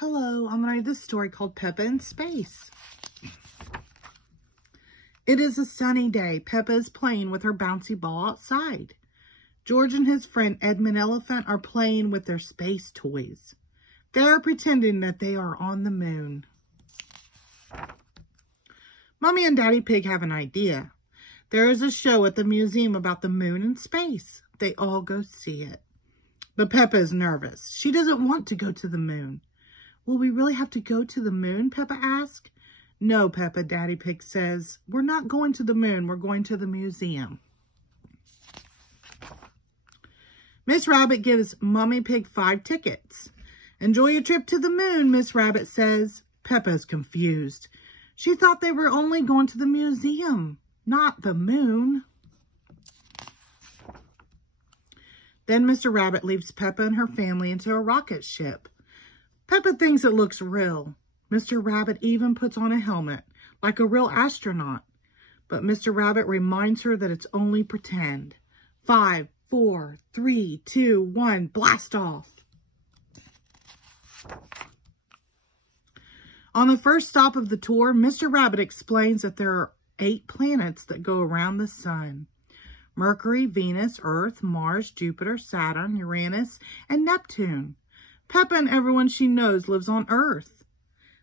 Hello, I'm going to read this story called Peppa in Space. It is a sunny day. Peppa is playing with her bouncy ball outside. George and his friend Edmund Elephant are playing with their space toys. They are pretending that they are on the moon. Mommy and Daddy Pig have an idea. There is a show at the museum about the moon and space. They all go see it. But Peppa is nervous. She doesn't want to go to the moon. Will we really have to go to the moon? Peppa asks. No, Peppa, Daddy Pig says. We're not going to the moon. We're going to the museum. Miss Rabbit gives Mommy Pig 5 tickets. Enjoy your trip to the moon, Miss Rabbit says. Peppa is confused. She thought they were only going to the museum, not the moon. Then Mr. Rabbit leaves Peppa and her family into a rocket ship. Peppa thinks it looks real. Mr. Rabbit even puts on a helmet, like a real astronaut. But Mr. Rabbit reminds her that it's only pretend. 5, 4, 3, 2, 1, blast off. On the first stop of the tour, Mr. Rabbit explains that there are 8 planets that go around the sun. Mercury, Venus, Earth, Mars, Jupiter, Saturn, Uranus, and Neptune. Peppa and everyone she knows lives on Earth.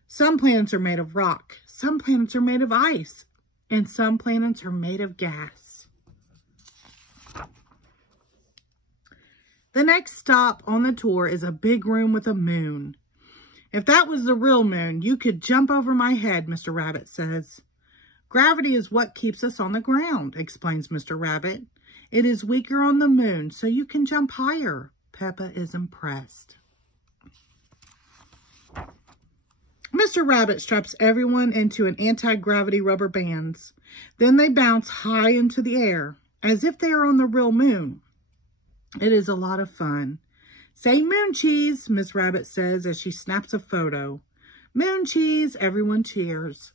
Some planets are made of rock, some planets are made of ice, and some planets are made of gas. The next stop on the tour is a big room with a moon. If that was the real moon, you could jump over my head, Mr. Rabbit says. Gravity is what keeps us on the ground, explains Mr. Rabbit. It is weaker on the moon, so you can jump higher. Peppa is impressed. Mr. Rabbit straps everyone into an anti-gravity rubber bands. Then they bounce high into the air, as if they are on the real moon. It is a lot of fun. Say moon cheese, Miss Rabbit says as she snaps a photo. Moon cheese, everyone cheers.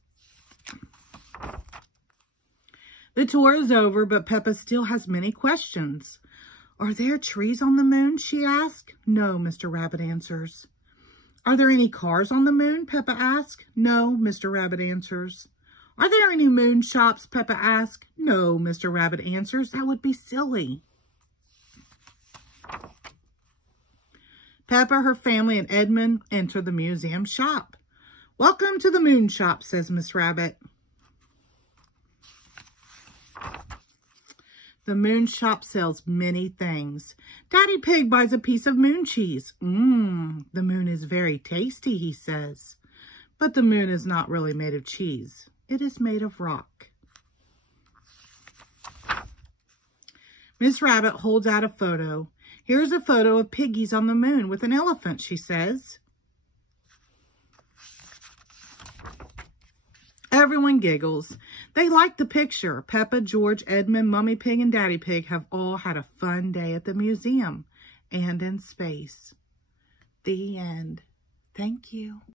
The tour is over, but Peppa still has many questions. Are there trees on the moon, she asks. No, Mr. Rabbit answers. Are there any cars on the moon, Peppa asks. No, Mr. Rabbit answers. Are there any moon shops, Peppa asks. No, Mr. Rabbit answers. That would be silly. Peppa, her family, and Edmund enter the museum shop. Welcome to the moon shop, says Miss Rabbit. The moon shop sells many things. Daddy Pig buys a piece of moon cheese. The moon is very tasty, he says. But the moon is not really made of cheese. It is made of rock. Miss Rabbit holds out a photo. Here's a photo of piggies on the moon with an elephant, she says. Everyone giggles. They like the picture. Peppa, George, Edmund, Mummy Pig, and Daddy Pig have all had a fun day at the museum and in space. The end. Thank you.